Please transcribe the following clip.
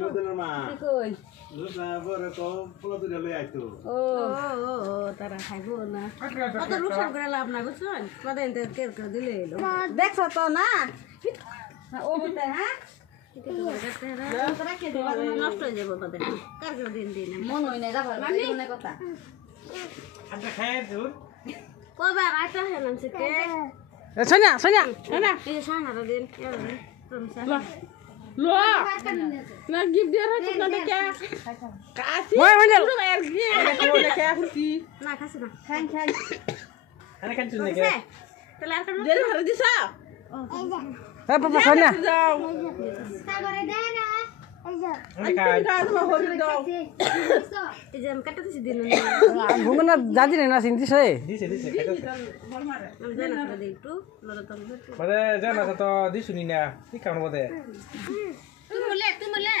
নতুনের মা কি কই লুসা বড় কো পোলা তুই লই আইতো ও তারা খাইবো না কত রুকসান করে লাভ না বুঝছেন কদিন তো কের করে দিলে এলো দেখছো তো না ও বলতে হ্যাঁ নষ্ট হয়ে যাবো কদিন কার দিন দিন মন হয় না যাবার মনে কথা আচ্ছা খায় দূর কবে আইতা হেলাম সে কে সোনিয়া সোনিয়া না এই সানারা দিন লো না গিফট দিয়ে হচ্ছে না কে কাছি মই মই পুরো এর গিয়ে কে ফুটি না খাসি না খান খান আরে কাজ শুনে কে তাহলে আর কেন দেরি করে দিছা হ্যাঁ বাবা সোনিয়া যাও সাগরে দে না আমি খাই কাজ হরি দাও এই যে আমি কাটাতেছি দিন ঘুমনা জাজি না চিন্তিস হে দিছে দিছে খাইতো আমি জানা করে দিই একটু লড়তম বলে জানা তো দিছুনি না কি কাম বদে তুমি বলে